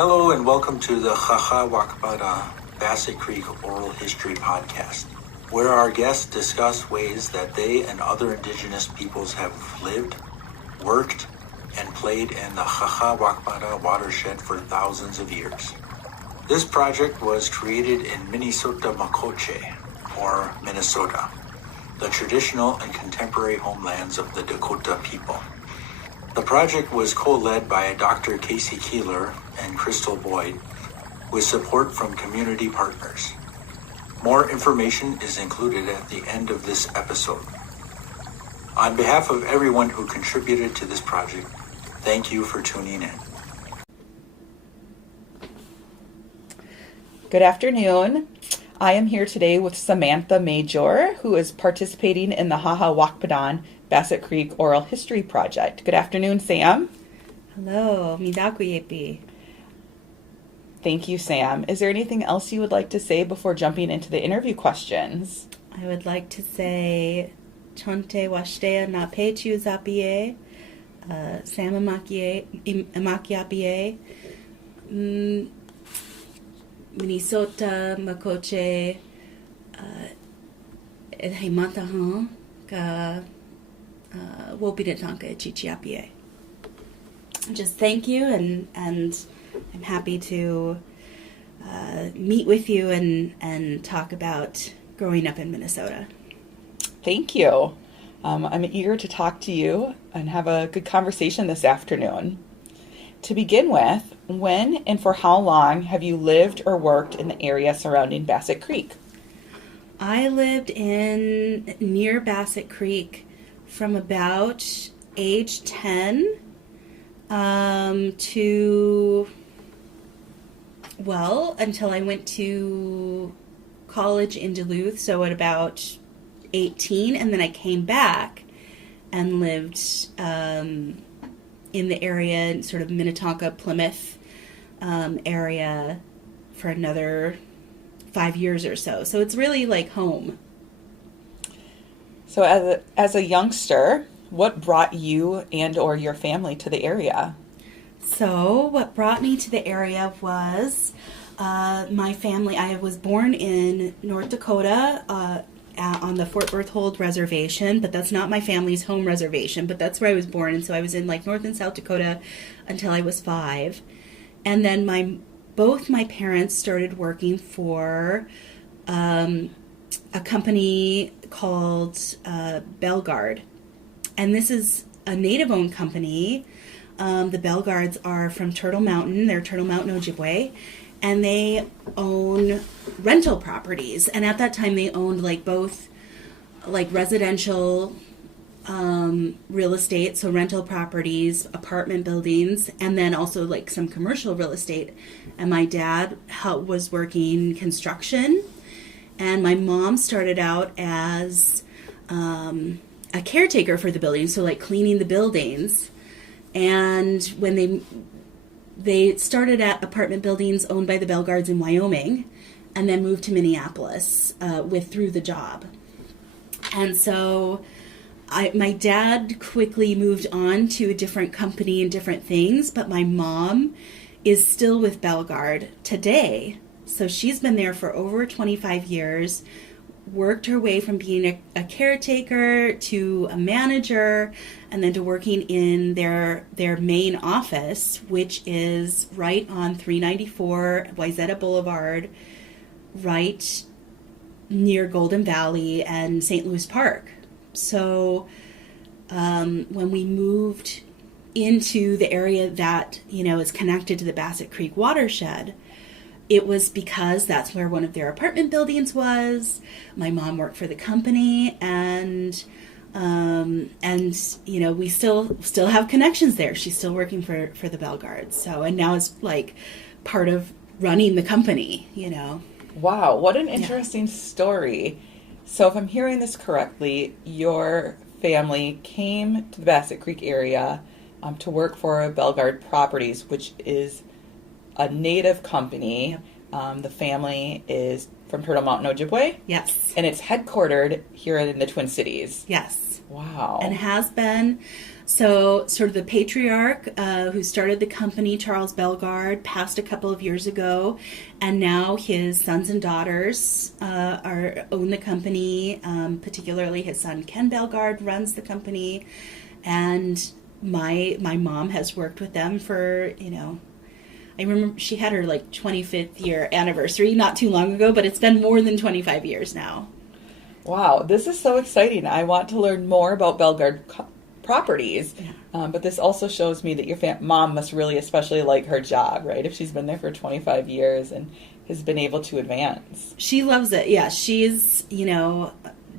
Hello and welcome to the Wakbada Bassett Creek Oral History Podcast, where our guests discuss ways that they and other indigenous peoples have lived, worked, and played in the Wakbada watershed for thousands of years. This project was created in Minnesota Makoche, or Minnesota, the traditional and contemporary homelands of the Dakota people. The project was co-led by Dr. Casey Keeler and Crystal Boyd, with support from community partners. More information is included at the end of this episode. On behalf of everyone who contributed to this project, thank you for tuning in. Good afternoon. I am here today with Samantha Majhor, who is participating in the Wakpadan Bassett Creek Oral History Project. Good afternoon, Sam. Hello, Midakuyepi. Thank you, Sam. Is there anything else you would like to say before jumping into the interview questions? I would like to say Chonte Washtea na Pechu Zapie, Sam Amakiapie, Minnesota Makoche, Edhematahan, ka Minnetonka Chichiapie. Just thank you, and I'm happy to meet with you and talk about growing up in Minnesota. Thank you. I'm eager to talk to you and have a good conversation this afternoon. To begin with, when and for how long have you lived or worked in the area surrounding Bassett Creek? I lived near Bassett Creek from about age 10 until I went to college in Duluth, so at about 18, and then I came back and lived in the area, sort of Minnetonka, Plymouth area for another 5 years or so. So it's really like home. So as a youngster, what brought you and or your family to the area? So what brought me to the area was my family. I was born in North Dakota on the Fort Berthold Reservation, but that's not my family's home reservation, but that's where I was born. And so I was in like North and South Dakota until I was 5. And then both my parents started working for a company called Bellegarde. And this is a native-owned company. The Bellegardes are from Turtle Mountain. They're Turtle Mountain, Ojibwe. And they own rental properties. And at that time, they owned both residential real estate, so rental properties, apartment buildings, and then also some commercial real estate. And my dad was working construction. And my mom started out as a caretaker for the buildings, so cleaning the buildings. And when they started at apartment buildings owned by the Bellegardes in Wyoming, and then moved to Minneapolis through the job. And so my dad quickly moved on to a different company and different things, but my mom is still with Bellegarde today. So she's been there for over 25 years, worked her way from being a caretaker to a manager, and then to working in their main office, which is right on 394 Wayzata Boulevard, right near Golden Valley and St. Louis Park. So when we moved into the area that, is connected to the Bassett Creek watershed, it was because that's where one of their apartment buildings was. My mom worked for the company, and we still have connections there. She's still working for the Bellegardes. So, and now is part of running the company, Wow, what an interesting story. So if I'm hearing this correctly, your family came to the Bassett Creek area to work for Bellegarde Properties, which is a native company. The family is from Turtle Mountain, Ojibwe. Yes. And it's headquartered here in the Twin Cities. Yes. Wow. And has been. So sort of the patriarch who started the company, Charles Bellegarde, passed a couple of years ago, and now his sons and daughters own the company. Particularly his son Ken Bellegarde runs the company, and my mom has worked with them for, I remember she had her 25th year anniversary not too long ago, but it's been more than 25 years now. Wow, this is so exciting. I want to learn more about Bellegarde properties, but this also shows me that your mom must really especially like her job, right? If she's been there for 25 years and has been able to advance. She loves it. Yeah, she's,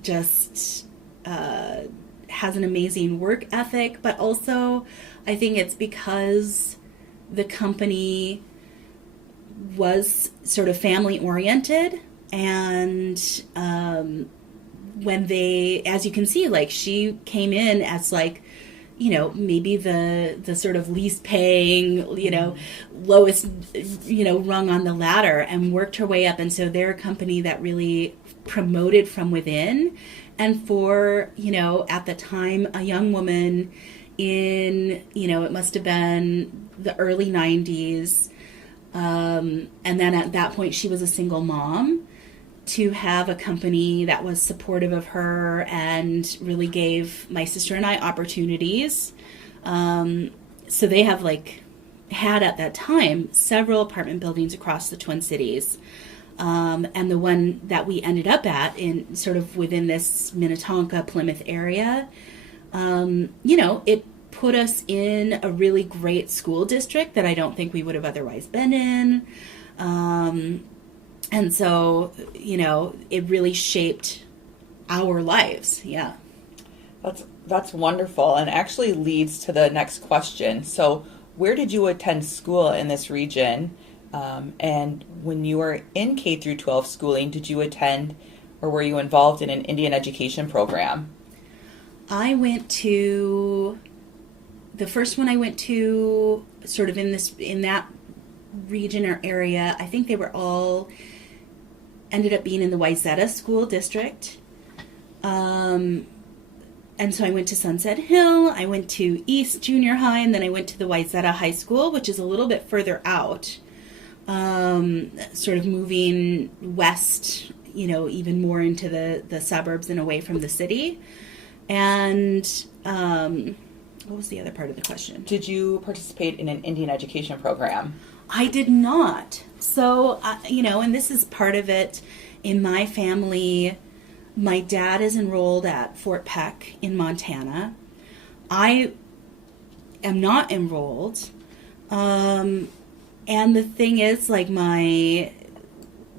just has an amazing work ethic, but also I think it's because the company was sort of family oriented, and when they, as you can see, she came in as maybe the sort of least paying, lowest, rung on the ladder, and worked her way up. And so they're a company that really promoted from within. And for, at the time, a young woman in, it must have been the early 90s. And then at that point, she was a single mom. To have a company that was supportive of her and really gave my sister and I opportunities. So they have had at that time several apartment buildings across the Twin Cities. And the one that we ended up at in sort of within this Minnetonka, Plymouth area, it put us in a really great school district that I don't think we would have otherwise been in. And so, it really shaped our lives. Yeah. That's wonderful, and actually leads to the next question. So where did you attend school in this region? And when you were in K through 12 schooling, did you attend or were you involved in an Indian education program? I went to, the first one I went to sort of in that region or area, I think they were all ended up being in the Wayzata school district. And so I went to Sunset Hill, I went to East Junior High, and then I went to the Wayzata High School, which is a little bit further out, sort of moving west, even more into the suburbs and away from the city. And what was the other part of the question? Did you participate in an Indian education program? I did not. So, and this is part of it in my family. My dad is enrolled at Fort Peck in Montana. I am not enrolled. And the thing is, like many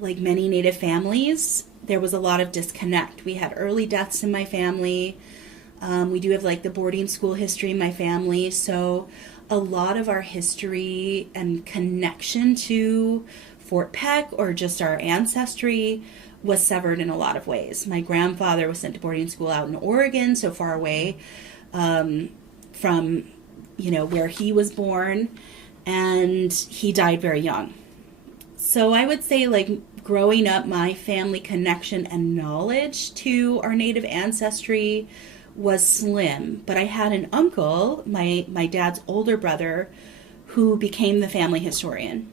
Native families, there was a lot of disconnect. We had early deaths in my family. We do have the boarding school history in my family. So a lot of our history and connection to Fort Peck or just our ancestry was severed in a lot of ways. My grandfather was sent to boarding school out in Oregon, so far away from, where he was born, and he died very young. So I would say, growing up, my family connection and knowledge to our Native ancestry was slim, but I had an uncle, my dad's older brother, who became the family historian.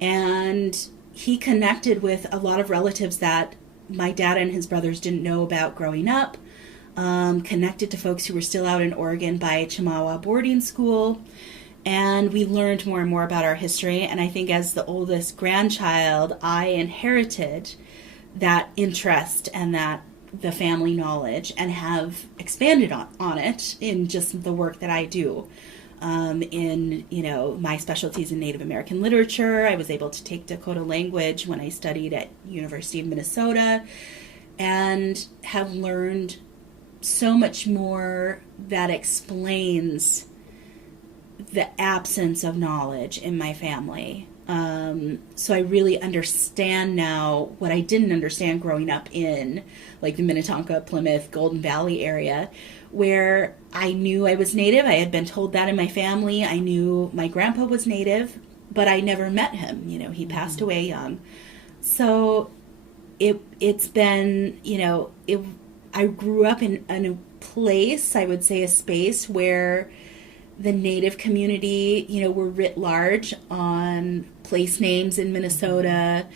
And he connected with a lot of relatives that my dad and his brothers didn't know about growing up, connected to folks who were still out in Oregon by Chemawa boarding school. And we learned more and more about our history. And I think as the oldest grandchild, I inherited that interest and the family knowledge, and have expanded on it in just the work that I do. In my specialties in Native American literature, I was able to take Dakota language when I studied at University of Minnesota, and have learned so much more that explains the absence of knowledge in my family. So I really understand now what I didn't understand growing up in the Minnetonka, Plymouth, Golden Valley area, where I knew I was Native. I had been told that in my family. I knew my grandpa was Native, but I never met him. He passed away young. So it's been, I grew up in a place, I would say a space where the Native community, were writ large on place names in Minnesota,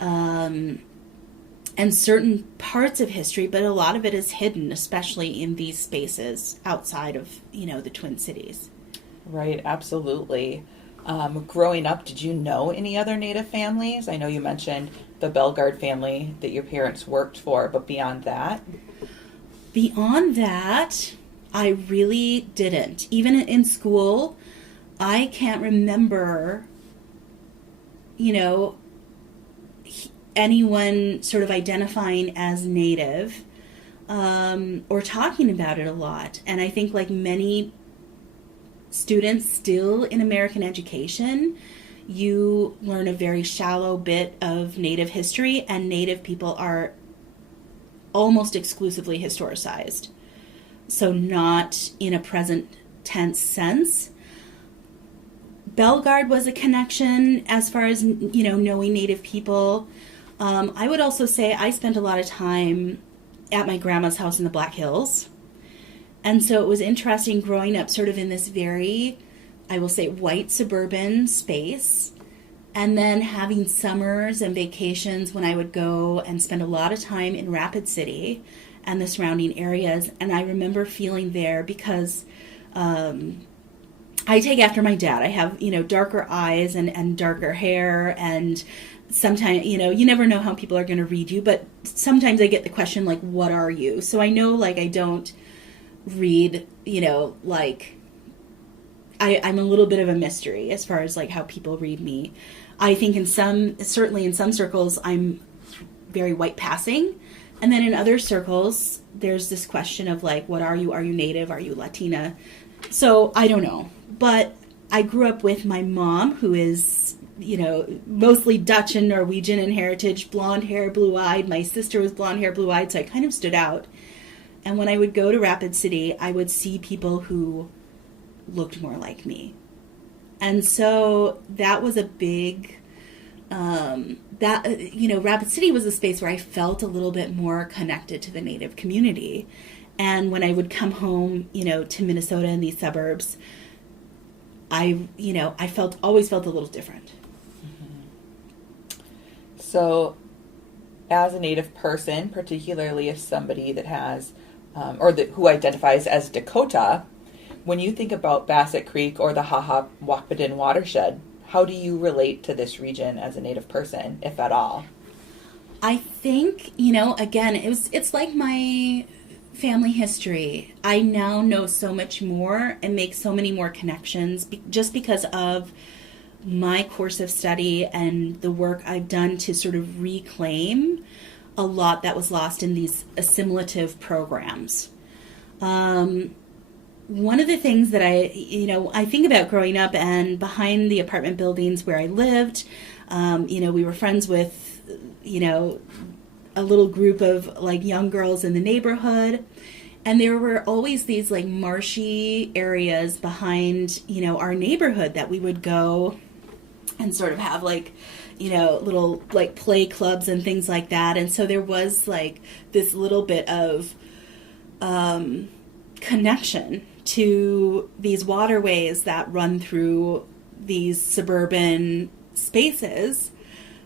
and certain parts of history, but a lot of it is hidden, especially in these spaces outside of, the Twin Cities. Right, absolutely. Growing up, did you know any other Native families? I know you mentioned the Bellegarde family that your parents worked for, but beyond that? Beyond that, I really didn't. Even in school, I can't remember, anyone sort of identifying as Native, or talking about it a lot. And I think, like many students still in American education, you learn a very shallow bit of Native history, and Native people are almost exclusively historicized. So not in a present tense sense. Bellegarde was a connection as far as, knowing Native people. I would also say I spent a lot of time at my grandma's house in the Black Hills. And so it was interesting growing up sort of in this very, I will say, white suburban space. And then having summers and vacations when I would go and spend a lot of time in Rapid City and the surrounding areas. And I remember feeling there because I take after my dad. I have, darker eyes and darker hair, and sometimes, you never know how people are going to read you, but sometimes I get the question, like, what are you? So I know, like, I don't read, like, I'm a little bit of a mystery as far as, like, how people read me. I think certainly in some circles, I'm very white passing. And then in other circles, there's this question of, like, what are you? Are you Native? Are you Latina? So I don't know. But I grew up with my mom, who is, mostly Dutch and Norwegian in heritage, blonde hair, blue-eyed. My sister was blonde hair, blue-eyed, so I kind of stood out. And when I would go to Rapid City, I would see people who looked more like me. And so that was a big, Rapid City was a space where I felt a little bit more connected to the Native community. And when I would come home, to Minnesota and these suburbs, I always felt a little different. So as a Native person, particularly if somebody that has, who identifies as Dakota, when you think about Bassett Creek or the Haha-Wakpadin watershed, how do you relate to this region as a Native person, if at all? I think, again, it's like my family history. I now know so much more and make so many more connections just because of my course of study and the work I've done to sort of reclaim a lot that was lost in these assimilative programs. One of the things that I think about growing up, and behind the apartment buildings where I lived, we were friends with, a little group of, like, young girls in the neighborhood. And there were always these, like, marshy areas behind, our neighborhood that we would go and sort of have, like, little, like, play clubs and things like that. And so there was, like, this little bit of connection to these waterways that run through these suburban spaces.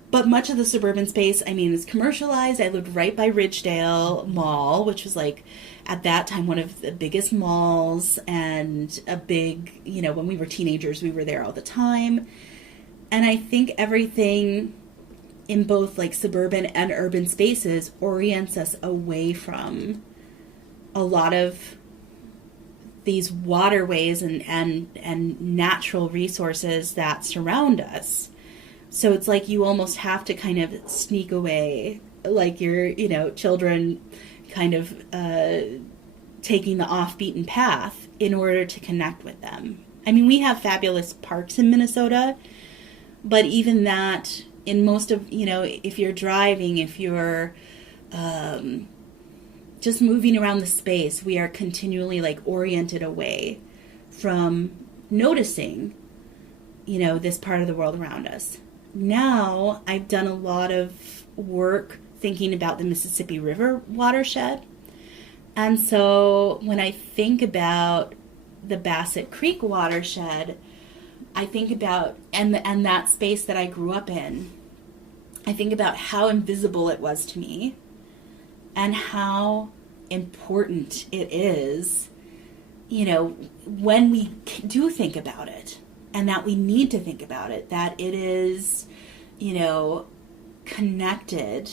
But much of the suburban space, is commercialized. I lived right by Ridgedale Mall, which was, like, at that time, one of the biggest malls, and a big, when we were teenagers, we were there all the time. And I think everything in both, like, suburban and urban spaces orients us away from a lot of these waterways and natural resources that surround us. So it's like you almost have to kind of sneak away, like your, children kind of taking the off-beaten path in order to connect with them. We have fabulous parks in Minnesota, but even that, in most of, if you're driving, if you're just moving around the space, we are continually, like, oriented away from noticing, this part of the world around us. Now I've done a lot of work thinking about the Mississippi River watershed. And so when I think about the Bassett Creek watershed, I think about, and that space that I grew up in, I think about how invisible it was to me and how important it is, when we do think about it, and that we need to think about it, that it is, connected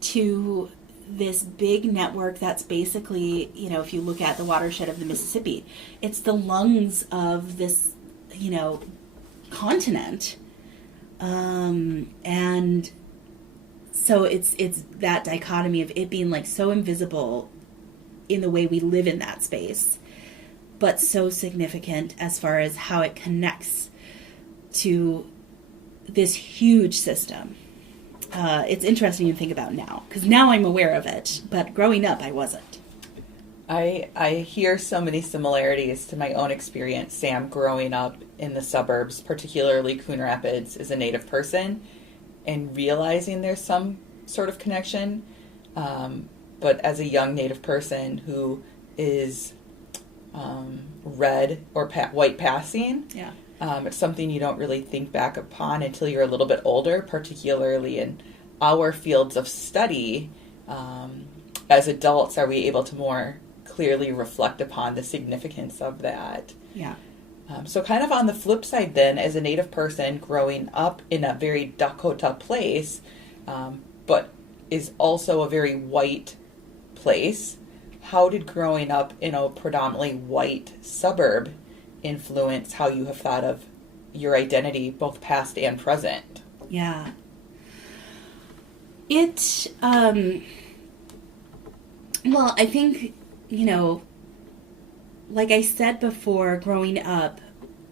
to this big network that's basically, if you look at the watershed of the Mississippi, it's the lungs of this, continent. And so it's that dichotomy of it being like so invisible in the way we live in that space, but so significant as far as how it connects to this huge system. It's interesting to think about now, because now I'm aware of it, but growing up I wasn't. I hear so many similarities to my own experience, Sam, growing up in the suburbs, particularly Coon Rapids, as a Native person, and realizing there's some sort of connection. But as a young Native person who is red or white passing, it's something you don't really think back upon until you're a little bit older, particularly in our fields of study. As adults, are we able to more clearly reflect upon the significance of that? Yeah. So kind of on the flip side then, as a Native person growing up in a very Dakota place, but is also a very white place, how did growing up in a predominantly white suburb influence how you have thought of your identity, both past and present? Yeah. Well, I think, like I said before, growing up,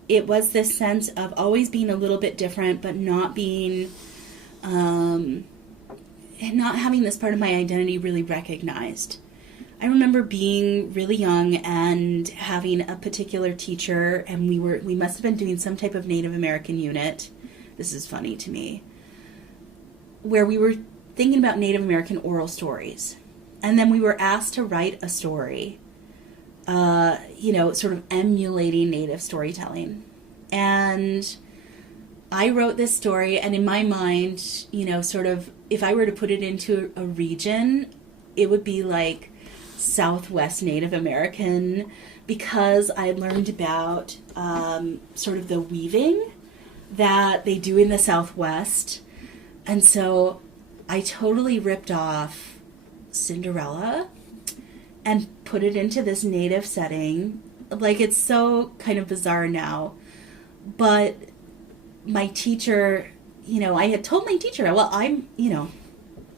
it was this sense of always being a little bit different, but not being, not having this part of my identity really recognized. I remember being really young and having a particular teacher, and we must have been doing some type of Native American unit. This is funny to me, where we were thinking about Native American oral stories. And then we were asked to write a story, sort of emulating Native storytelling. And I wrote this story, and in my mind, sort of, if I were to put it into a region, it would be like Southwest Native American, because I had learned about sort of the weaving that they do in the Southwest. And so I totally ripped off Cinderella and put it into this Native setting. Like, it's so kind of bizarre now, but my teacher, I had told my teacher, well, I'm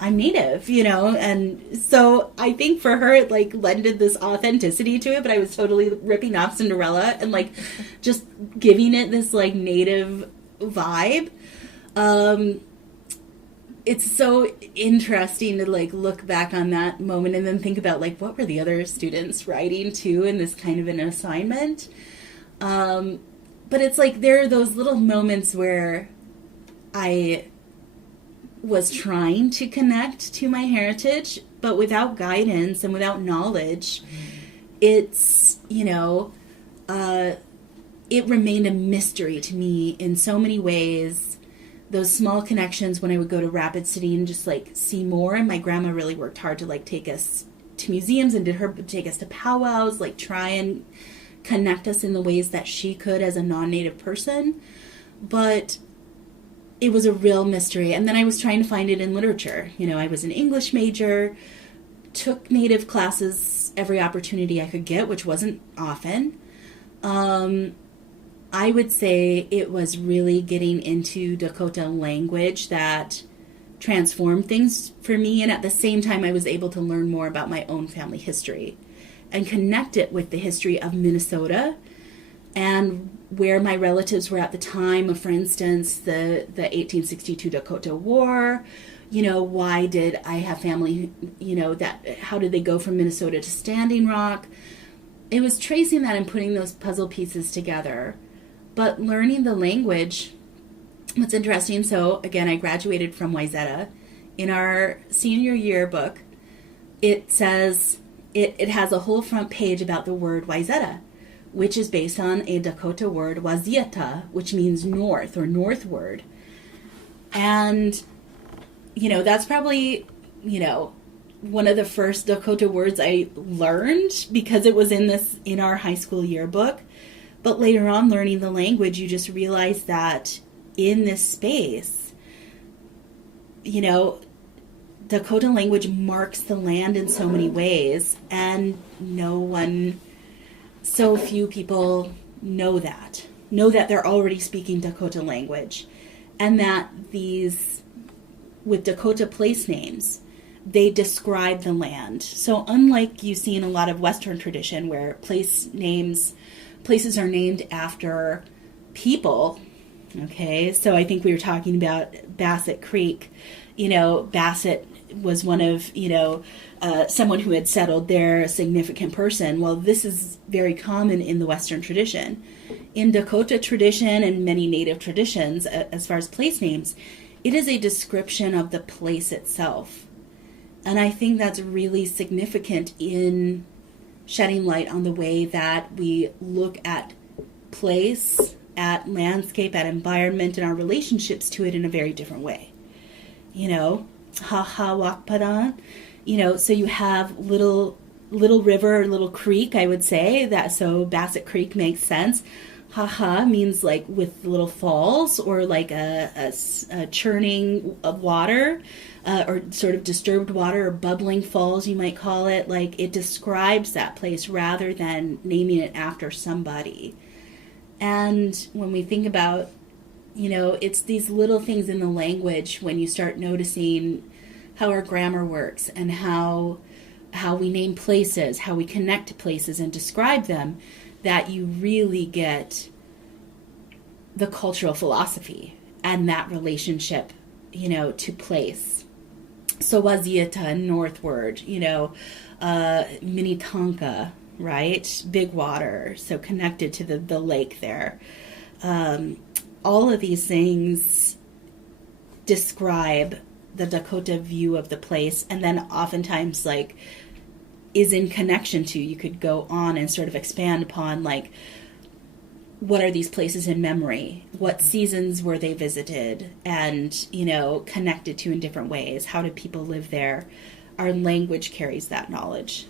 Native, and so I think for her it like lended this authenticity to it, but I was totally ripping off Cinderella and like just giving it this like Native vibe. It's so interesting to like look back on that moment and then think about like what were the other students writing too in this kind of an assignment. But it's like there are those little moments where I was trying to connect to my heritage, but without guidance and without knowledge. It's, it remained a mystery to me in so many ways. Those small connections when I would go to Rapid City and just like see more. And my grandma really worked hard to like take us to museums and take us to powwows, like try and connect us in the ways that she could as a non-Native person. But it was a real mystery. And then I was trying to find it in literature. I was an English major, took Native classes every opportunity I could get, which wasn't often. I would say it was really getting into Dakota language that transformed things for me. And at the same time, I was able to learn more about my own family history and connect it with the history of Minnesota and where my relatives were at the time of, for instance, the 1862 Dakota War. Why did I have family, how did they go from Minnesota to Standing Rock? It was tracing that and putting those puzzle pieces together. But learning the language, what's interesting, so again, I graduated from Wayzata in our senior yearbook, it says, it has a whole front page about the word Wayzata, which is based on a Dakota word, Wayzata, which means north or northward. And, that's probably, one of the first Dakota words I learned because it was in our high school yearbook. But later on, learning the language, you just realize that in this space, Dakota language marks the land in so many ways, and so few people know that they're already speaking Dakota language, and that with Dakota place names, they describe the land. So unlike you see in a lot of Western tradition where places are named after people, okay, so I think we were talking about Bassett Creek. Bassett was one of, someone who had settled there, a significant person. Well, this is very common in the Western tradition. In Dakota tradition and many Native traditions, as far as place names, it is a description of the place itself. And I think that's really significant in shedding light on the way that we look at place, at landscape, at environment, and our relationships to it in a very different way. Haha Wakpadan, so you have little river, little creek, I would say, so Bassett Creek makes sense. Haha means like with little falls, or like a churning of water, or sort of disturbed water, or bubbling falls, you might call it. Like, it describes that place rather than naming it after somebody. And when we think about, it's these little things in the language when you start noticing how our grammar works and how we name places, how we connect to places and describe them, that you really get the cultural philosophy and that relationship, to place. So Wayzata, northward, Minnetonka, right? Big water, so connected to the lake there. All of these things describe the Dakota view of the place, and then oftentimes is in connection to, you could go on and sort of expand upon what are these places in memory? What seasons were they visited and, connected to in different ways? How do people live there? Our language carries that knowledge.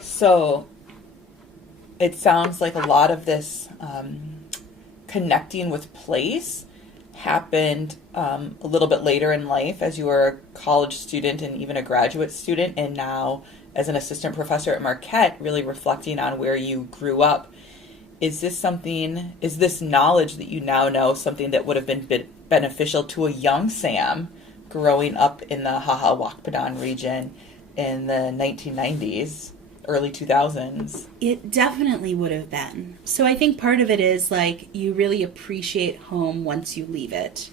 So it sounds like a lot of this connecting with place happened a little bit later in life as you were a college student and even a graduate student, and now as an assistant professor at Marquette, really reflecting on where you grew up. Is this knowledge that you now know something that would have been beneficial to a young Sam growing up in the Haha Wakpadan region in the 1990s, early 2000s? It definitely would have been. So I think part of it is you really appreciate home once you leave it.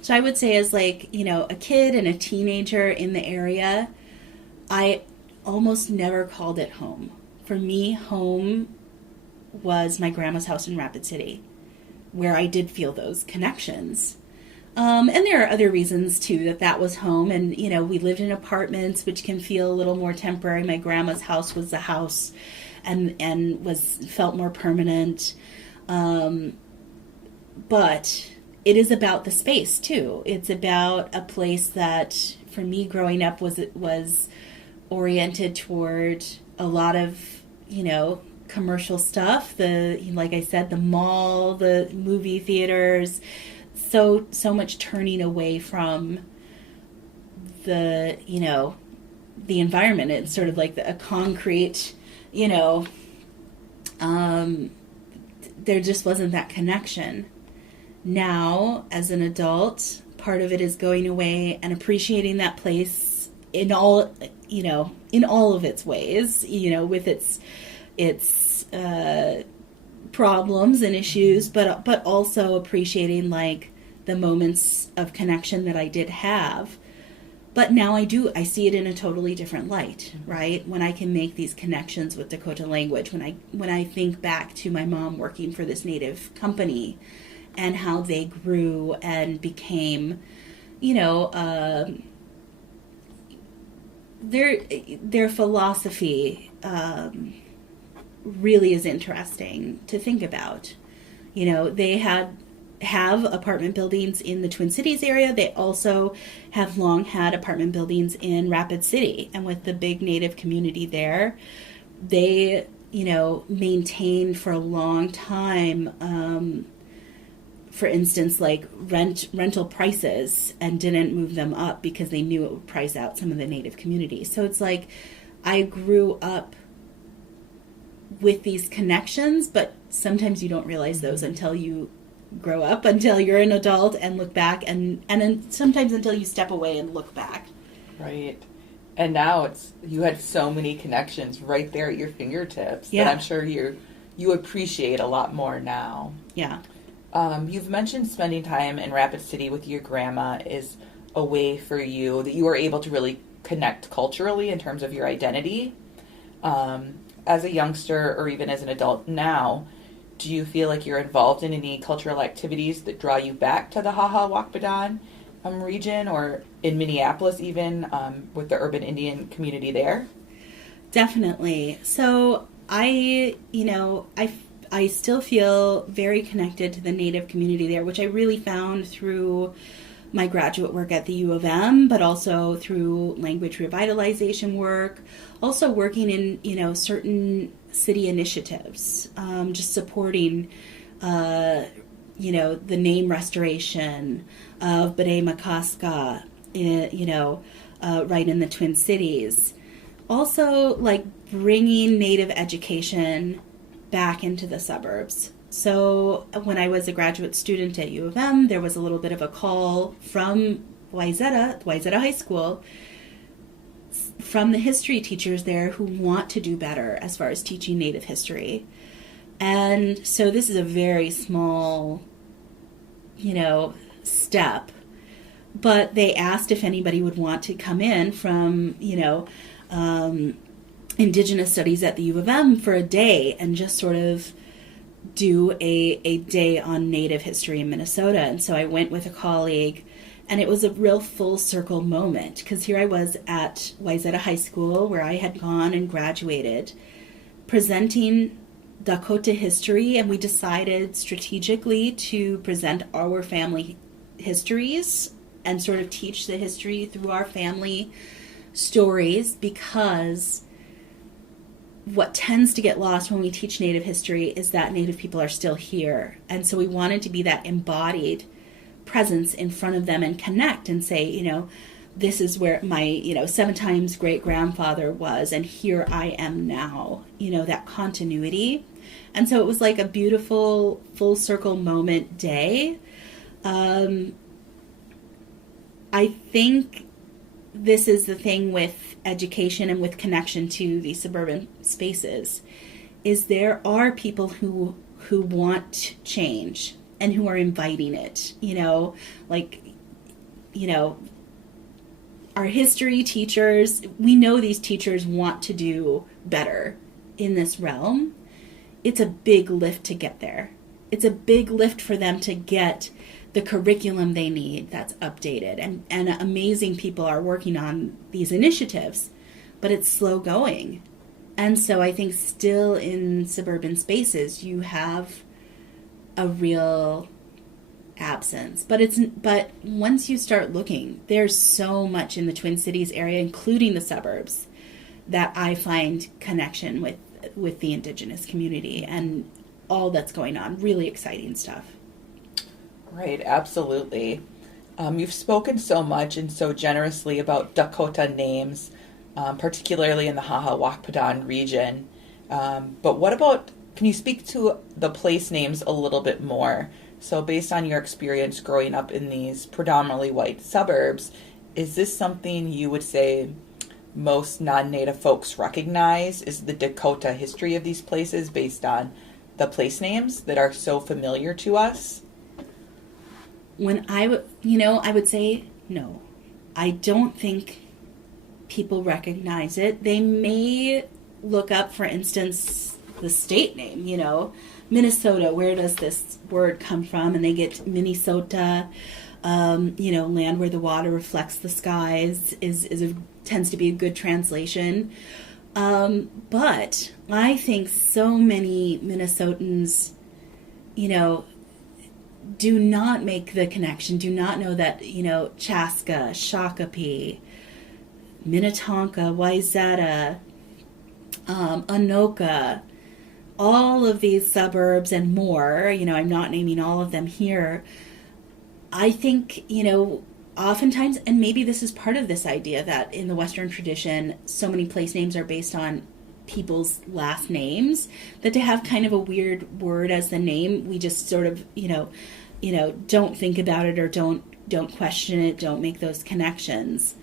So I would say as a kid and a teenager in the area, I almost never called it home. For me, home was my grandma's house in Rapid City, where I did feel those connections. And there are other reasons, too, that was home. And, we lived in apartments, which can feel a little more temporary. My grandma's house was the house and felt more permanent. But it is about the space, too. It's about a place that, for me growing up, was oriented toward a lot of, commercial stuff. Like I said, the mall, the movie theaters, so much turning away from the environment. It's sort of like a concrete, there just wasn't that connection. Now, as an adult, part of it is going away and appreciating that place in all of its ways, with its problems and issues, but also appreciating the moments of connection that I did have. But now I see it in a totally different light, right? When I can make these connections with Dakota language, when I think back to my mom working for this Native company and how they grew and became, you know, their philosophy really is interesting to think about. You know, they have apartment buildings in the Twin Cities area. They also have long had apartment buildings in Rapid City, and with the big Native community there, they, you know, maintained for a long time, for instance, like rental prices, and didn't move them up because they knew it would price out some of the Native community. So it's like I grew up with these connections, but sometimes you don't realize those until you grow up, until you're an adult and look back, and then sometimes until you step away and look back. Right. And now you have so many connections right there at your fingertips that I'm sure you appreciate a lot more now. Yeah. You've mentioned spending time in Rapid City with your grandma is a way for you that you are able to really connect culturally in terms of your identity. As a youngster or even as an adult now, do you feel like you're involved in any cultural activities that draw you back to the Haha-Wakpadaan region, or in Minneapolis even, with the urban Indian community there? Definitely. So I still feel very connected to the Native community there, which I really found through my graduate work at the U of M, but also through language revitalization work, also working in, you know, certain city initiatives, just supporting, you know, the name restoration of B'nai Makaska, you know, right in the Twin Cities. Also, like, bringing Native education back into the suburbs. So when I was a graduate student at U of M, there was a little bit of a call from Wayzata High School, from the history teachers there who want to do better as far as teaching Native history. And so this is a very small, you know, step. But they asked if anybody would want to come in from, you know, Indigenous Studies at the U of M for a day and just sort of do a day on Native history in Minnesota. And so I went with a colleague, and it was a real full circle moment, because here I was at Wayzata High School, where I had gone and graduated, presenting Dakota history, and we decided strategically to present our family histories and sort of teach the history through our family stories, because what tends to get lost when we teach Native history is that Native people are still here. And so we wanted to be that embodied presence in front of them and connect and say, you know, this is where my, you know, 7 times great grandfather was, and here I am now, you know, that continuity. And so it was like a beautiful full circle moment day. I think this is the thing with education and with connection to these suburban spaces, is there are people who want change and who are inviting it, you know, like, you know, our history teachers, we know these teachers want to do better in this realm. It's a big lift to get there. It's a big lift for them to get the curriculum they need that's updated, and amazing people are working on these initiatives, but it's slow going. And so I think still in suburban spaces you have a real absence, but once you start looking, there's so much in the Twin Cities area, including the suburbs, that I find connection with the Indigenous community and all that's going on. Really exciting stuff. Right, absolutely. You've spoken so much and so generously about Dakota names, particularly in the Haha-Wakpadaan region. But what about, can you speak to the place names a little bit more? So based on your experience growing up in these predominantly white suburbs, is this something you would say most non-Native folks recognize? Is the Dakota history of these places based on the place names that are so familiar to us? When I would say no. I don't think people recognize it. They may look up, for instance, the state name, you know, Minnesota, where does this word come from? And they get Minnesota. Land where the water reflects the skies tends to be a good translation. But I think so many Minnesotans, do not make the connection, do not know that, Chaska, Shakopee, Minnetonka, Wayzata, Anoka, all of these suburbs and more, I'm not naming all of them here. I think, oftentimes, and maybe this is part of this idea that in the Western tradition, so many place names are based on people's last names, that to have kind of a weird word as the name, we just sort of, don't think about it or don't question it, don't make those connections.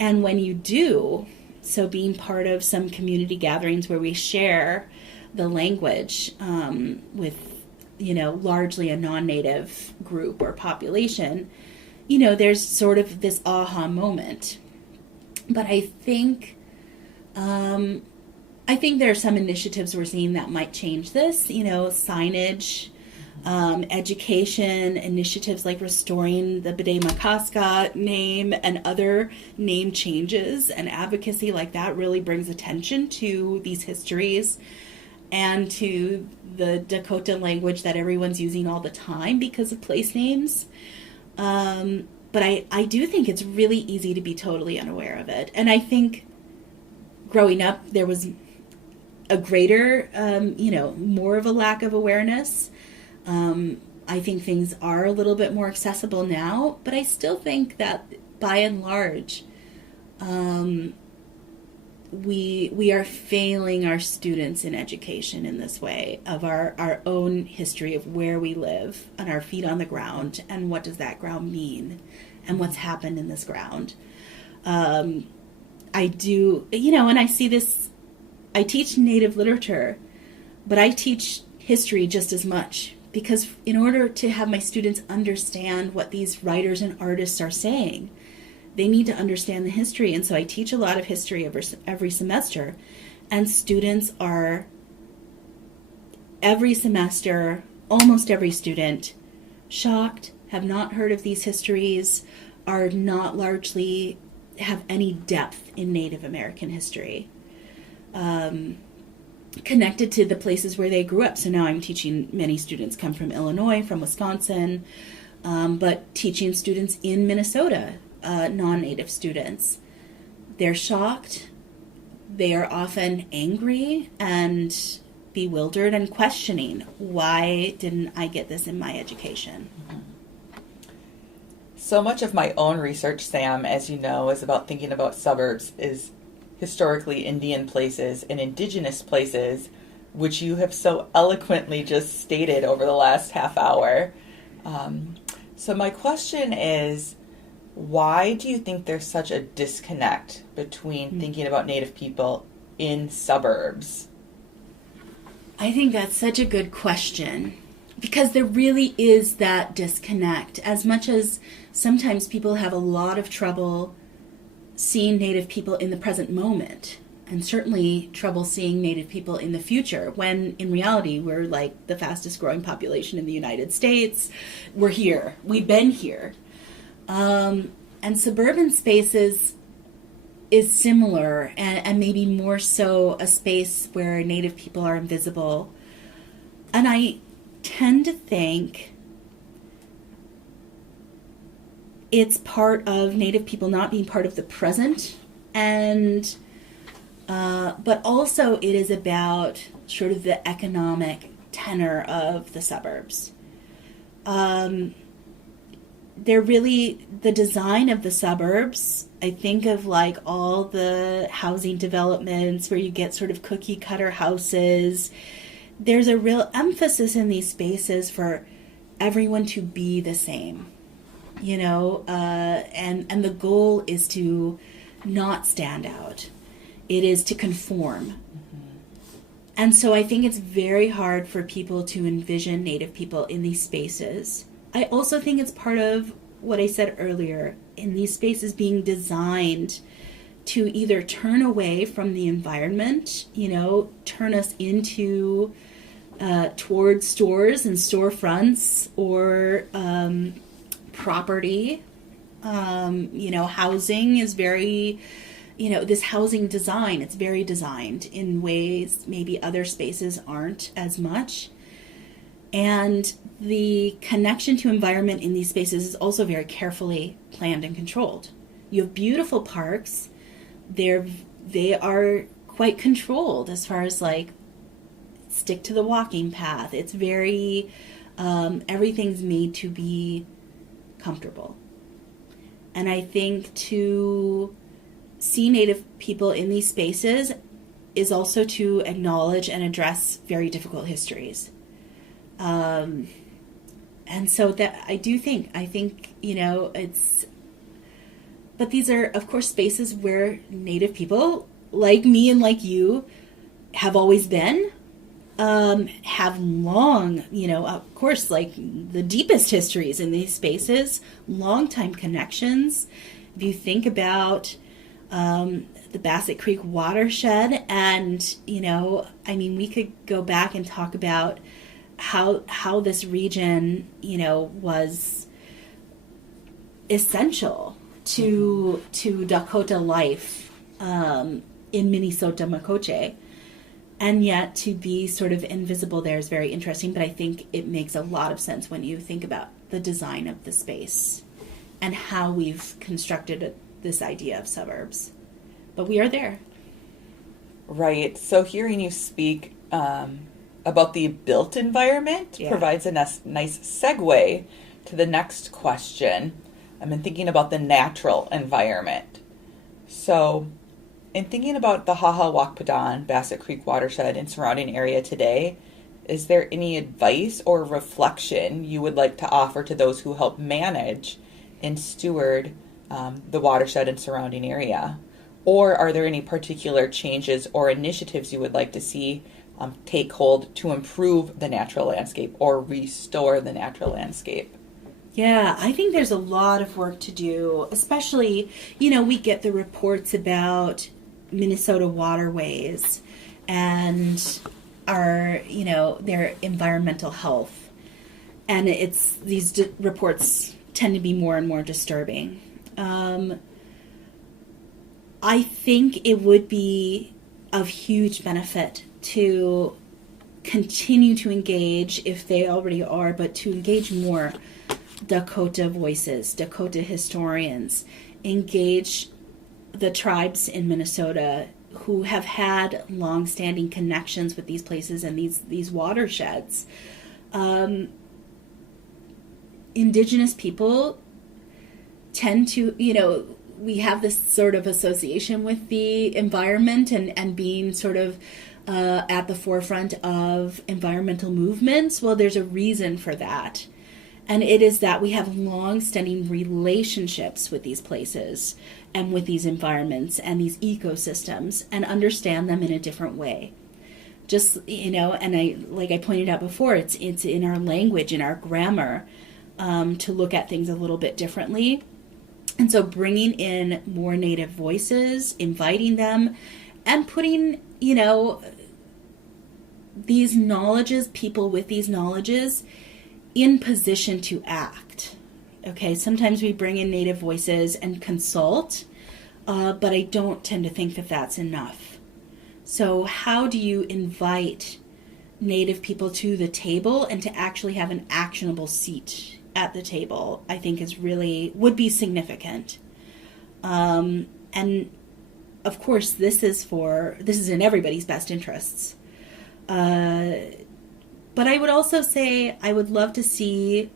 And when you do, so being part of some community gatherings where we share the language with, largely a non-native group or population, there's sort of this aha moment. But I think there are some initiatives we're seeing that might change this, signage, education, initiatives like restoring the B'day Makaska name and other name changes and advocacy like that really brings attention to these histories and to the Dakota language that everyone's using all the time because of place names. But I do think it's really easy to be totally unaware of it. And I think growing up, there was a greater, more of a lack of awareness. I think things are a little bit more accessible now, but I still think that by and large, we are failing our students in education in this way of our own history of where we live and our feet on the ground and what does that ground mean and what's happened in this ground. I do, and I see this, I teach Native literature, but I teach history just as much because in order to have my students understand what these writers and artists are saying, they need to understand the history. And so I teach a lot of history every semester. And students are, every semester, almost every student, shocked, have not heard of these histories, are not largely, have any depth in Native American history. Connected to the places where they grew up. So now I'm teaching, many students come from Illinois, from Wisconsin, but teaching students in Minnesota, non-native students. They're shocked. They are often angry and bewildered and questioning, why didn't I get this in my education? So much of my own research, Sam, as you know, is about thinking about suburbs, is historically Indian places and indigenous places, which you have so eloquently just stated over the last half hour. So my question is, why do you think there's such a disconnect between thinking about Native people in suburbs? I think that's such a good question because there really is that disconnect. As much as sometimes people have a lot of trouble seeing Native people in the present moment, and certainly trouble seeing Native people in the future, when in reality we're like the fastest growing population in the United States. We're here. We've been here. And suburban spaces is similar and maybe more so a space where Native people are invisible. And I tend to think it's part of Native people not being part of the present, and but also it is about sort of the economic tenor of the suburbs. They're really the design of the suburbs. I think of like all the housing developments where you get sort of cookie cutter houses. There's a real emphasis in these spaces for everyone to be the same. And the goal is to not stand out. It is to conform. Mm-hmm. And so I think it's very hard for people to envision Native people in these spaces. I also think it's part of what I said earlier, in these spaces being designed to either turn away from the environment, turn us into towards stores and storefronts, or property. Housing is very, this housing design, it's very designed in ways maybe other spaces aren't as much. And the connection to environment in these spaces is also very carefully planned and controlled. You have beautiful parks. They are quite controlled as far as like stick to the walking path. It's very, everything's made to be comfortable. And I think to see Native people in these spaces is also to acknowledge and address very difficult histories. And so that I think, but these are, of course, spaces where Native people, like me and like you, have always been, have long, of course, like the deepest histories in these spaces, long-time connections. If you think about the Bassett Creek watershed, and, we could go back and talk about how this region, was essential to Dakota life in Minnesota Makoche. And yet to be sort of invisible there is very interesting, but I think it makes a lot of sense when you think about the design of the space and how we've constructed this idea of suburbs. But we are there. Right. So hearing you speak about the built environment provides a nice segue to the next question. I've been thinking about the natural environment. So in thinking about the Haha-Wakpadon, Bassett Creek watershed and surrounding area today, is there any advice or reflection you would like to offer to those who help manage and steward the watershed and surrounding area? Or are there any particular changes or initiatives you would like to see take hold to improve the natural landscape or restore the natural landscape? Yeah, I think there's a lot of work to do, especially, we get the reports about Minnesota waterways and our, their environmental health. And these reports tend to be more and more disturbing. I think it would be of huge benefit to continue to engage, if they already are, but to engage more Dakota voices, Dakota historians, engage the tribes in Minnesota who have had long-standing connections with these places and these watersheds. Indigenous people tend to, we have this sort of association with the environment and being sort of at the forefront of environmental movements. Well, there's a reason for that. And it is that we have long-standing relationships with these places and with these environments and these ecosystems and understand them in a different way. Just, and I pointed out before, it's in our language, in our grammar, to look at things a little bit differently. And so bringing in more Native voices, inviting them, and putting, these knowledges, people with these knowledges, in position to act. Okay, sometimes we bring in Native voices and consult, but I don't tend to think that that's enough. So how do you invite Native people to the table and to actually have an actionable seat at the table, I think would be significant. And of course, this is in everybody's best interests. But I would also say I would love to see,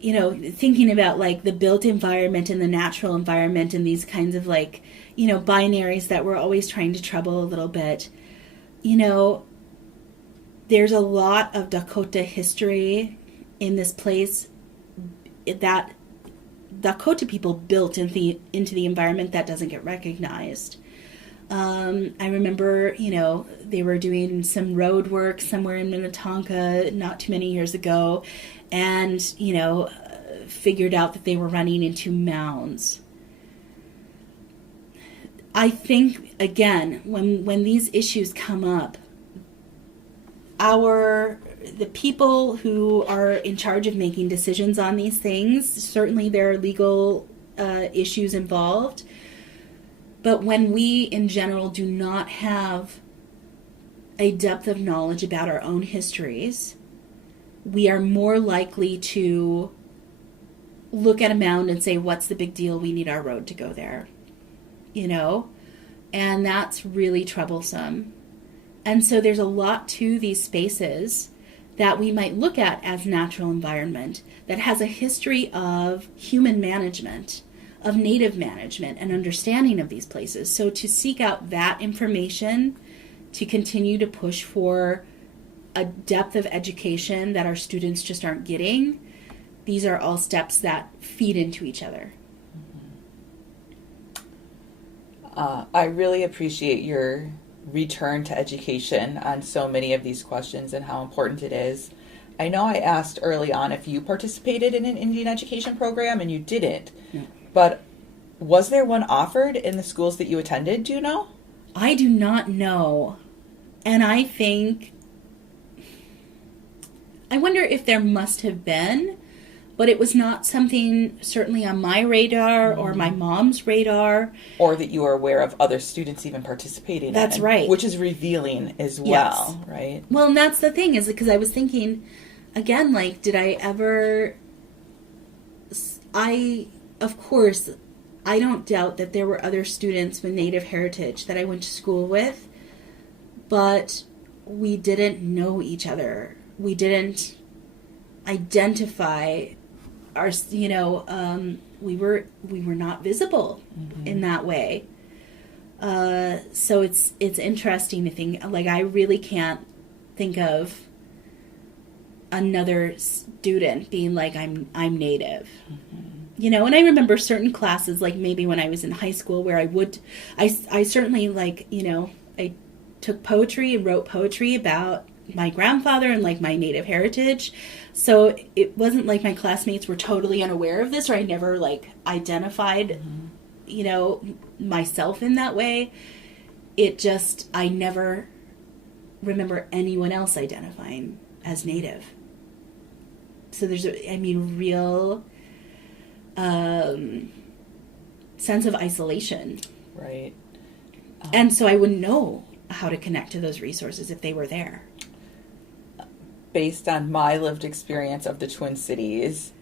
thinking about like the built environment and the natural environment and these kinds of like, binaries that we're always trying to trouble a little bit. There's a lot of Dakota history in this place that Dakota people built into the environment that doesn't get recognized. I remember, they were doing some road work somewhere in Minnetonka not too many years ago and, figured out that they were running into mounds. I think, again, when these issues come up, the people who are in charge of making decisions on these things, certainly there are legal issues involved. But when we, in general, do not have a depth of knowledge about our own histories, we are more likely to look at a mound and say, what's the big deal? We need our road to go there. You know? And that's really troublesome. And so there's a lot to these spaces that we might look at as natural environment that has a history of human management, of native management and understanding of these places. So to seek out that information, to continue to push for a depth of education that our students just aren't getting, these are all steps that feed into each other. I really appreciate your return to education on so many of these questions and how important it is. I know I asked early on if you participated in an Indian education program, and you didn't. No. But was there one offered in the schools that you attended? Do you know? I do not know. And I wonder if there must have been, but it was not something certainly on my radar or my mom's radar. Or that you were aware of other students even participating. That's in, right. Which is revealing as well, Yes. right? Well, and that's the thing, is because I was thinking, again, like, did I ever... Of course, I don't doubt that there were other students with Native heritage that I went to school with, but we didn't know each other. We didn't identify our, we were not visible in that way. So it's interesting to think, like, I really can't think of another student being like, I'm Native. And I remember certain classes, like maybe when I was in high school, where I certainly, like, I took poetry and wrote poetry about my grandfather and, like, my Native heritage. So it wasn't like my classmates were totally unaware of this, or I never, like, identified, myself in that way. It just, I never remember anyone else identifying as Native. So there's real sense of isolation. Right. And so I wouldn't know how to connect to those resources if they were there. Based on my lived experience of the Twin Cities,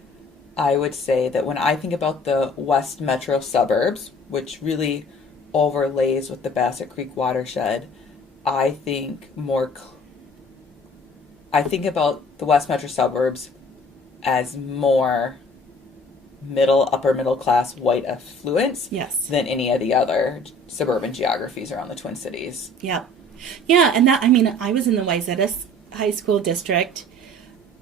I would say that when I think about the West Metro suburbs, which really overlays with the Bassett Creek watershed, I think about the West Metro suburbs as more upper middle class white affluence than any of the other suburban geographies around the Twin Cities. Yeah. And that, I was in the Wayzata High School district,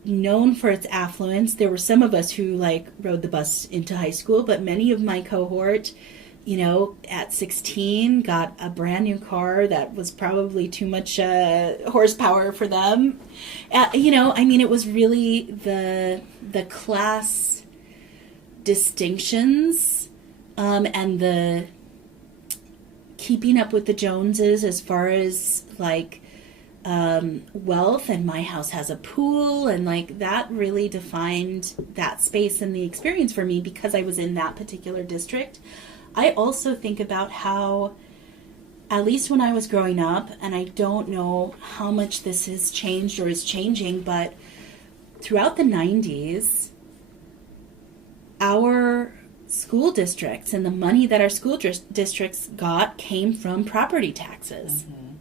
known for its affluence. There were some of us who, like, rode the bus into high school, but many of my cohort, at 16 got a brand new car that was probably too much horsepower for them. It was really the class distinctions and the keeping up with the Joneses as far as, like, wealth, and my house has a pool, and, like, that really defined that space and the experience for me because I was in that particular district. I also think about how, at least when I was growing up, and I don't know how much this has changed or is changing, but throughout the 90s, our school districts and the money that our school districts got came from property taxes. Mm-hmm.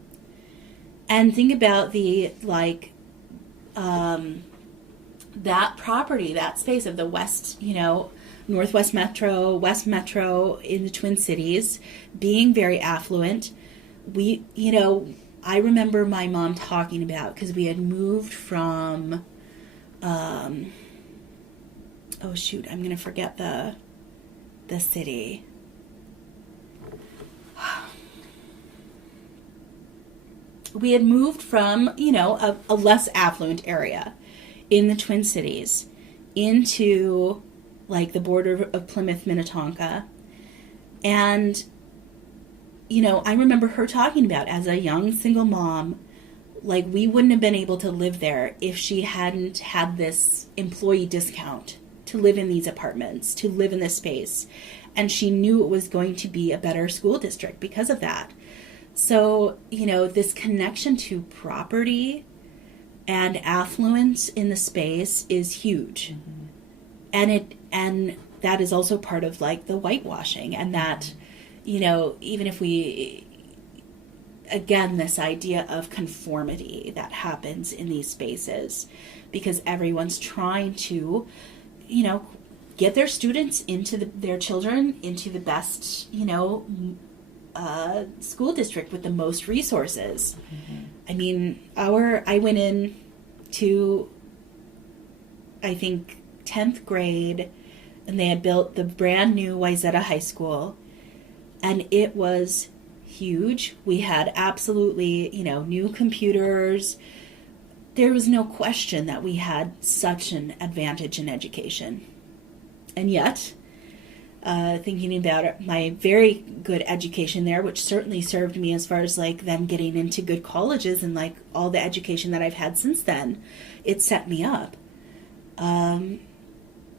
And think about the, like, that property, that space of the West, Northwest Metro, West Metro in the Twin Cities being very affluent. I remember my mom talking about, because we had moved from, I'm going to forget the city. We had moved from, a less affluent area in the Twin Cities into, like, the border of Plymouth, Minnetonka. And, I remember her talking about, as a young single mom, Like, we wouldn't have been able to live there if she hadn't had this employee discount to live in these apartments, to live in this space. And she knew it was going to be a better school district because of that. So, this connection to property and affluence in the space is huge. And that is also part of, like, the whitewashing, and that, even if we, again, this idea of conformity that happens in these spaces, because everyone's trying to, get their students their children into the best, school district with the most resources. I mean, I went in to, I think, 10th grade, and they had built the brand new Wayzata High School, and it was huge. We had absolutely, new computers. There was no question that we had such an advantage in education. And yet, thinking about my very good education there, which certainly served me as far as, like, them getting into good colleges and, like, all the education that I've had since then, it set me up.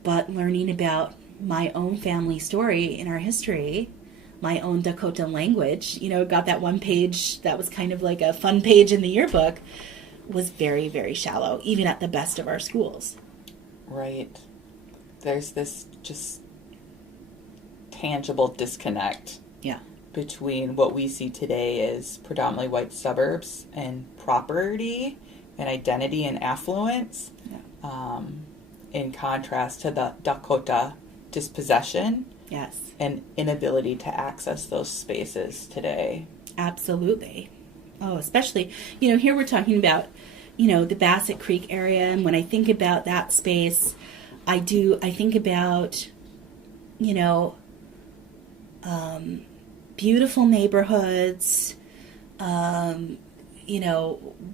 But learning about my own family story in our history, my own Dakota language, got that one page that was kind of like a fun page in the yearbook, was very, very shallow, even at the best of our schools. Right. There's this just tangible disconnect between what we see today as predominantly white suburbs and property and identity and affluence, in contrast to the Dakota dispossession and inability to access those spaces today. Absolutely. Oh, especially, here we're talking about, the Bassett Creek area, and when I think about that space, I think about, beautiful neighborhoods,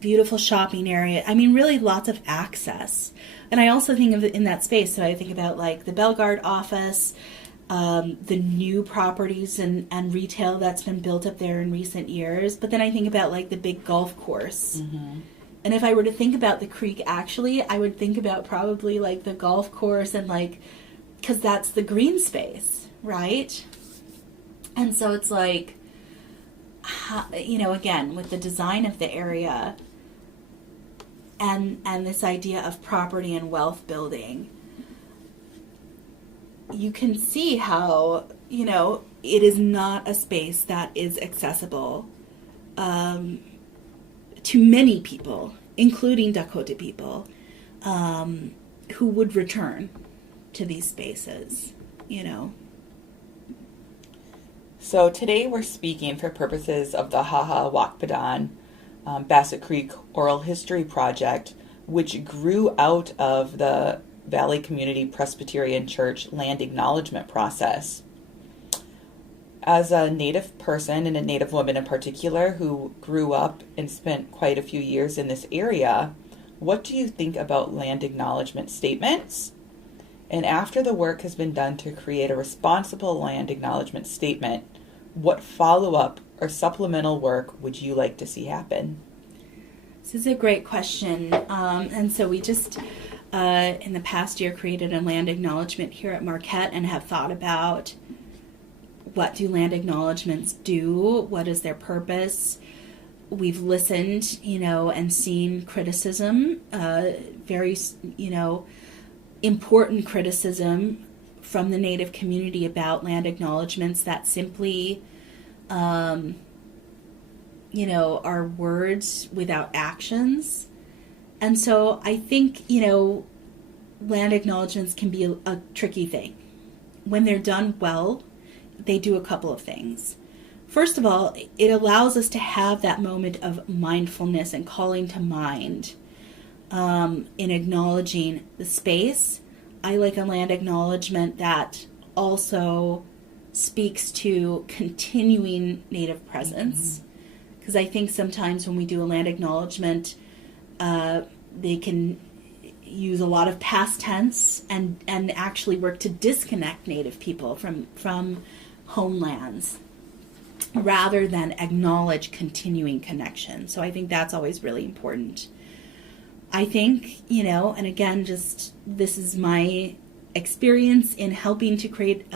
beautiful shopping area. I mean, really lots of access. And I also think of it in that space. So I think about, like, the Bellegarde office, the new properties and retail that's been built up there in recent years. But then I think about, like, the big golf course. And if I were to think about the creek, actually, I would think about probably, like, the golf course and, like, because that's the green space, right? And so it's like, again, with the design of the area and this idea of property and wealth building, you can see how, it is not a space that is accessible to many people, including Dakota people, who would return to these spaces, So today we're speaking for purposes of the Haha Wakpadan Bassett Creek Oral History Project, which grew out of the Valley Community Presbyterian Church land acknowledgement process. As a Native person, and a Native woman in particular, who grew up and spent quite a few years in this area, what do you think about land acknowledgement statements? And after the work has been done to create a responsible land acknowledgement statement, what follow-up or supplemental work would you like to see happen? This is a great question. And so we just, in the past year, created a land acknowledgement here at Marquette and have thought about what do land acknowledgements do? What is their purpose? We've listened, and seen criticism, very, important criticism from the Native community about land acknowledgements that simply, are words without actions. And so I think, land acknowledgements can be a tricky thing. When they're done well, they do a couple of things. First of all, it allows us to have that moment of mindfulness and calling to mind in acknowledging the space. I like a land acknowledgement that also speaks to continuing Native presence. Because I think sometimes when we do a land acknowledgement, they can use a lot of past tense and actually work to disconnect Native people from homelands. rather than acknowledge continuing connection. So I think that's always really important. I think, and again, just this is my experience in helping to create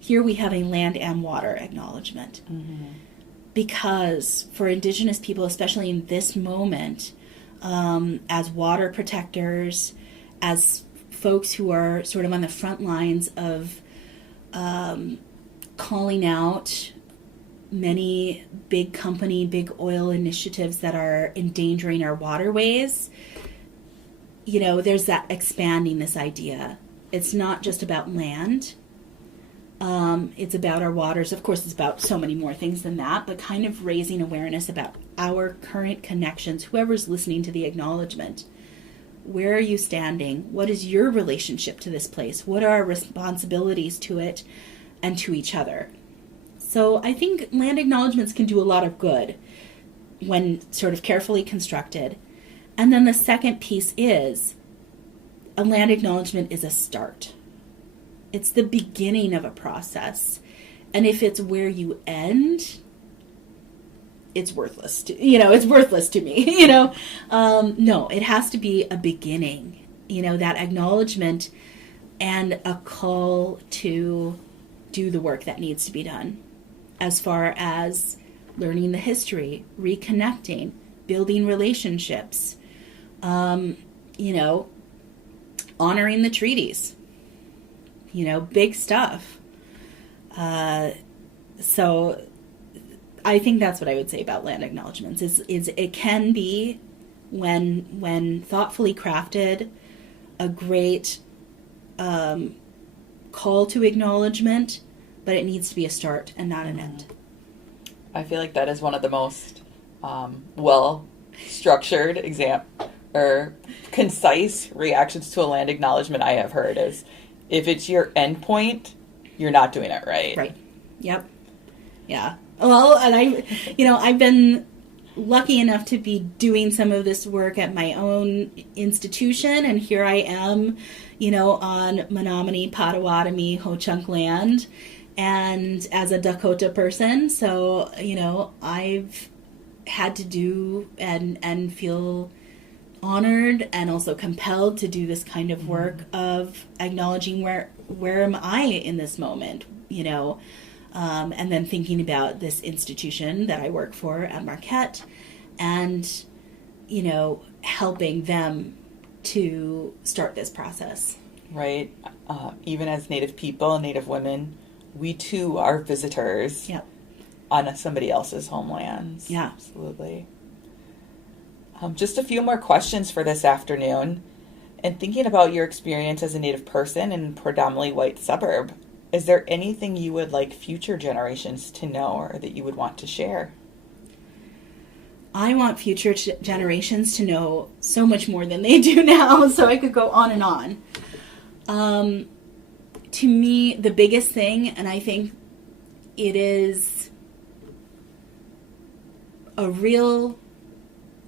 here we have a land and water acknowledgement. Mm-hmm. Because for Indigenous people, especially in this moment, as water protectors, as folks who are sort of on the front lines of calling out many big company, big oil initiatives that are endangering our waterways, there's that expanding this idea. It's not just about land. It's about our waters. Of course, it's about so many more things than that, but kind of raising awareness about our current connections, whoever's listening to the acknowledgement. Where are you standing? What is your relationship to this place? What are our responsibilities to it and to each other? So I think land acknowledgements can do a lot of good when sort of carefully constructed. And then the second piece is a land acknowledgement is a start. It's the beginning of a process. And if it's where you end, it's worthless. It's worthless to me. No, it has to be a beginning. That acknowledgement and a call to do the work that needs to be done. As far as learning the history, reconnecting, building relationships, honoring the treaties. Big stuff. So I think that's what I would say about land acknowledgements is it can be, when thoughtfully crafted, a great call to acknowledgement, but it needs to be a start and not an end. I feel like that is one of the most well-structured or concise reactions to a land acknowledgement I have heard is, if it's your end point, you're not doing it right. Right. Yep. Yeah. Well, and I've been lucky enough to be doing some of this work at my own institution, and here I am, on Menominee, Potawatomi, Ho-Chunk land, and as a Dakota person, so, I've had to do and feel honored and also compelled to do this kind of work of acknowledging where am I in this moment, and then thinking about this institution that I work for at Marquette and, helping them to start this process. Right. Even as Native people, Native women, we too are visitors on somebody else's homelands. Yeah. Absolutely. Just a few more questions for this afternoon. And thinking about your experience as a Native person in a predominantly white suburb, is there anything you would like future generations to know or that you would want to share? I want future generations to know so much more than they do now, so I could go on and on. To me, the biggest thing, and I think it is a real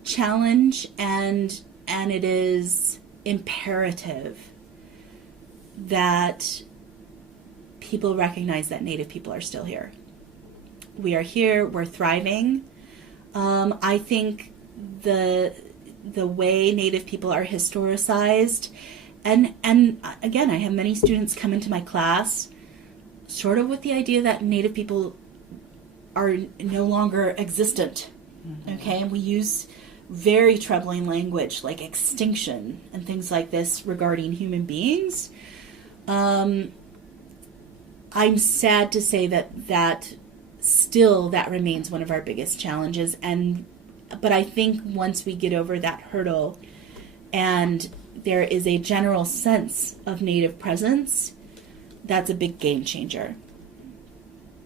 challenge and it is imperative that people recognize that Native people are still here. We are here, we're thriving. I think the way Native people are historicized, and again, I have many students come into my class sort of with the idea that Native people are no longer existent. Okay, and we use very troubling language like extinction and things like this regarding human beings. I'm sad to say that remains one of our biggest challenges, but I think once we get over that hurdle and there is a general sense of Native presence, that's a big game changer.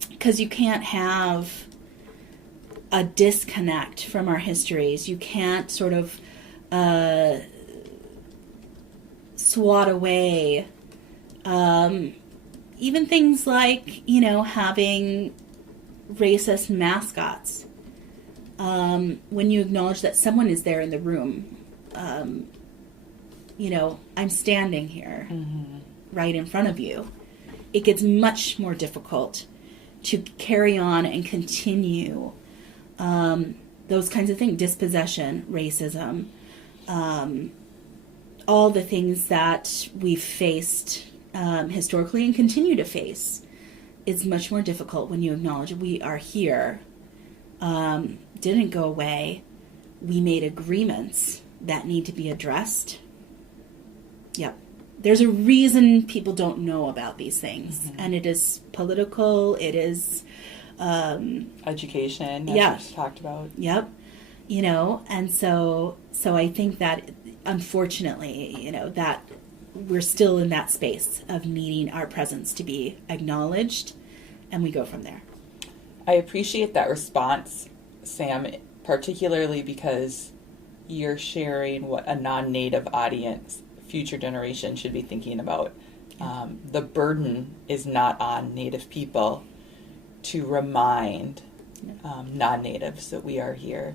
Because you can't have a disconnect from our histories. You can't sort of swat away even things like, having racist mascots. When you acknowledge that someone is there in the room, I'm standing here right in front of you, it gets much more difficult to carry on and continue those kinds of things, dispossession, racism, all the things that we've faced historically and continue to face. It's much more difficult when you acknowledge we are here, didn't go away. We made agreements that need to be addressed. Yep. There's a reason people don't know about these things. Mm-hmm. And it is political, it is... education, as you just talked about. Yep. And so I think that, unfortunately, that we're still in that space of needing our presence to be acknowledged, and we go from there. I appreciate that response, Sam, particularly because you're sharing what a non-native audience, future generation, should be thinking about. The burden is not on Native people to remind non-natives that we are here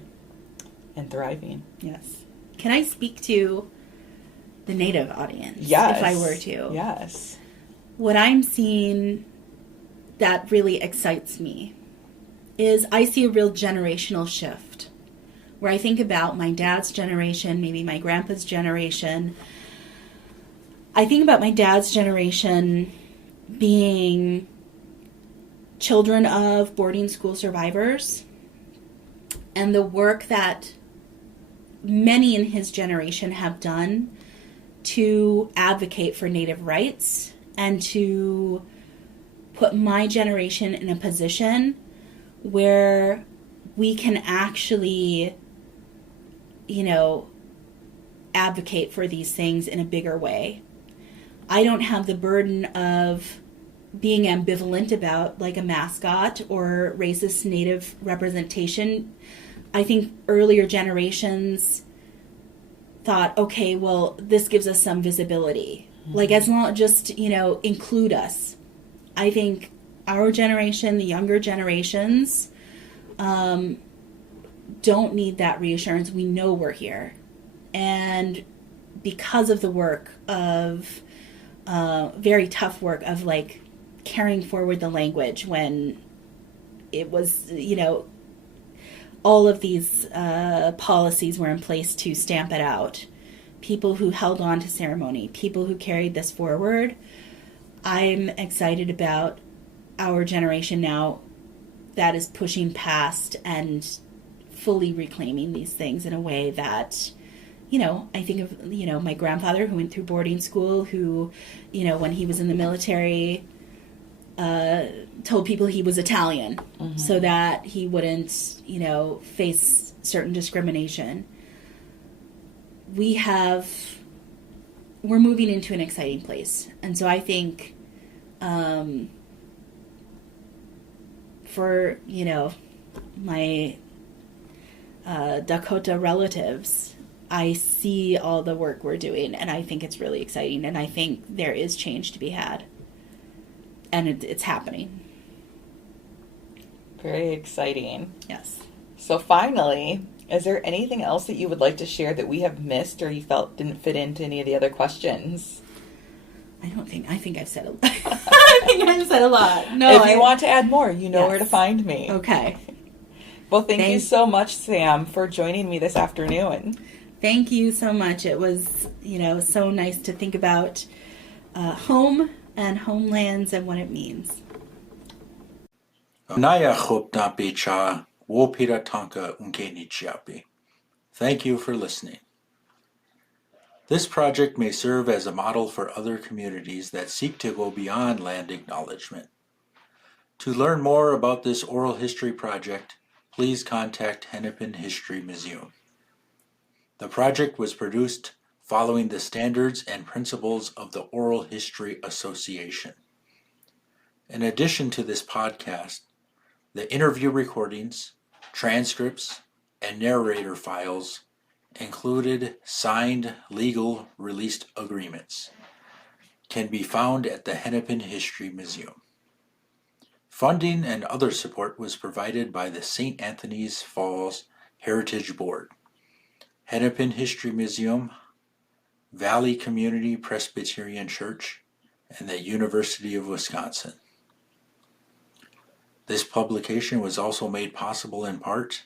and thriving. Yes. Can I speak to the Native audience? Yes. If I were to. Yes. What I'm seeing that really excites me is I see a real generational shift where I think about my dad's generation, maybe my grandpa's generation. I think about my dad's generation being children of boarding school survivors, and the work that many in his generation have done to advocate for Native rights and to put my generation in a position where we can actually, advocate for these things in a bigger way. I don't have the burden of being ambivalent about like a mascot or racist Native representation. I think earlier generations thought, okay, well, this gives us some visibility. Mm-hmm. Like, as long just, include us. I think our generation, the younger generations, don't need that reassurance. We know we're here. And because of the work of, very tough work of like, carrying forward the language when it was, all of these policies were in place to stamp it out. People who held on to ceremony, people who carried this forward. I'm excited about our generation now that is pushing past and fully reclaiming these things in a way that, I think of, my grandfather who went through boarding school, who, when he was in the military, told people he was Italian, mm-hmm. so that he wouldn't, face certain discrimination. We're moving into an exciting place. And so I think, for, my Dakota relatives, I see all the work we're doing, and I think it's really exciting, and I think there is change to be had. And it's happening. Very exciting. Yes. So finally, is there anything else that you would like to share that we have missed or you felt didn't fit into any of the other questions? I think I've said a lot. I think I've said a lot. No, if you want to add more, you know where to find me. Okay. Well, thank you so much, Sam, for joining me this afternoon. Thank you so much. It was, so nice to think about home and homelands and what it means. Thank you for listening. This project may serve as a model for other communities that seek to go beyond land acknowledgement. To learn more about this oral history project, please contact Hennepin History Museum. The project was produced following the standards and principles of the Oral History Association. In addition to this podcast, the interview recordings, transcripts, and narrator files included signed legal released agreements can be found at the Hennepin History Museum. Funding and other support was provided by the St. Anthony's Falls Heritage Board, Hennepin History Museum, Valley Community Presbyterian Church, and the University of Wisconsin. This publication was also made possible in part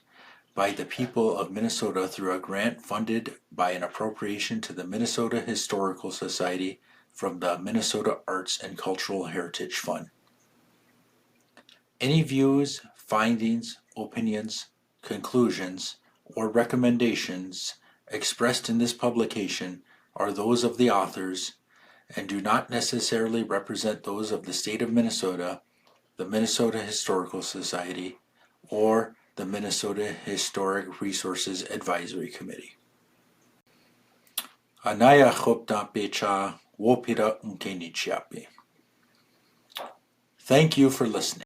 by the people of Minnesota through a grant funded by an appropriation to the Minnesota Historical Society from the Minnesota Arts and Cultural Heritage Fund. Any views, findings, opinions, conclusions, or recommendations expressed in this publication are those of the authors and do not necessarily represent those of the state of Minnesota, the Minnesota Historical Society, or the Minnesota Historic Resources Advisory Committee. Anaya chopta pecha wopira unkenichiapi. Thank you for listening.